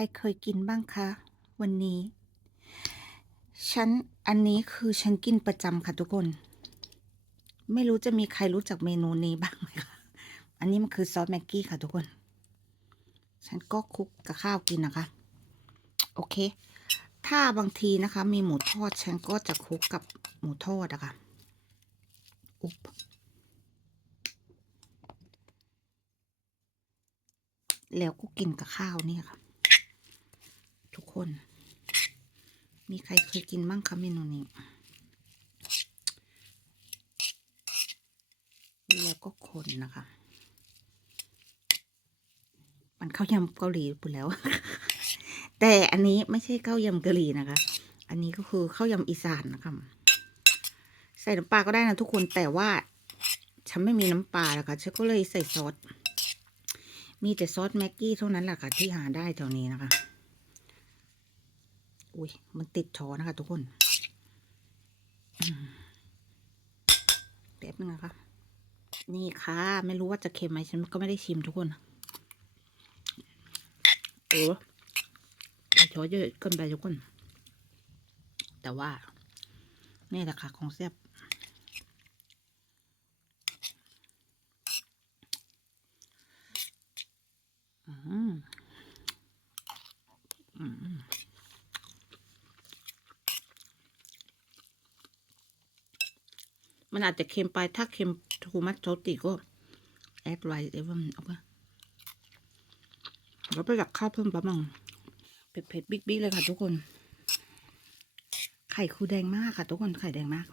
รเคยกินบ้างคะ วันนี้ ฉันอันนี้คือฉันกินประจำค่ะทุกคน ไม่รู้จะมีใครรู้จักเมนูนี้บ้างไหมคะ อันนี้มันคือซอสแม็กกี้ค่ะทุกคน ฉันก็คลุกกับข้าวกินนะคะ โอเค ถ้าบางทีนะคะ มีหมูทอดฉันก็จะคลุกกับหมูทอดอะค่ะอุ๊บแล้วก็กินกับข้าวนี่ค่ะ คน มีใครเคยกินบ้างคะเมนูนี้ แล้วก็คนนะคะ มันข้าวยำเกาหลีไปแล้ว แต่อันนี้ไม่ใช่ข้าวยำเกะหรี่นะคะ อันนี้ก็คือข้าวยำอีสานนะคะ ใส่น้ำปลาก็ได้นะทุกคน แต่ว่าฉันไม่มีน้ำปลาแล้วค่ะ ฉันก็เลยใส่ซอส มีแต่ซอสแม็กกี้เท่านั้นแหละค่ะที่หาได้แถวนี้นะคะ อุ้ยมันติดช้อนนะคะทุกคนแป๊บนึงนะคะนี่ค่ะ ไม่รู้ว่าจะเค็มไหมฉันก็ไม่ได้ชิมทุกคนโอ้ช้อนเยอะเกินไปทุกคน แต่ว่า นี่แหละค่ะของแซ่บอืมอืม มันอาจจะเค็มไปถ้าเค็มทูมัตโซติก็แอดไลท์เอวันโอเคแล้วไปหลักข้าวเพิ่มแป๊บนึงเผ็ดๆบิ๊กๆเลยค่ะทุกคน ไข่คือแดงมากค่ะ ทุกคนไข่แดงมาก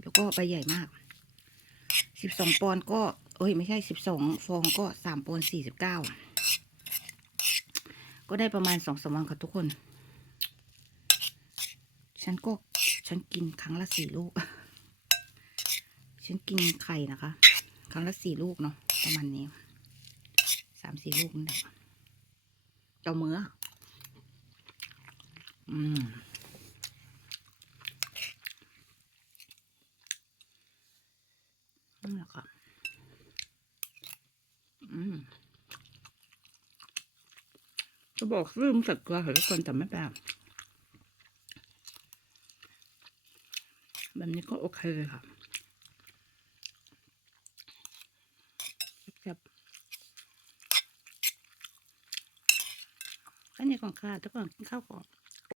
แล้วก็ใบใหญ่มากสิบสองปอนก็ เอ้ย ไม่ใช่สิบสองฟองก็สามปอนสี่สิบเก้าก็ได้ประมาณสองสามวันค่ะทุกคน ฉันก็ฉันกินครั้งละสี่ลูก ฉันกินไข่นะคะ ครั้งละสี่ลูกเนาะประมาณนี้สามสี่ลูกนี่แหละเจ้าเมื่ออืมนี่แหละค่ะอืมจะบอกลืมส่เกลือเหรอทุกคนแต่ไม่แบบแบบนี้ก็โอเคเลยค่ะ ครับ แค่นี้ก่อนค่ะทุกคนกินข้าวก่อน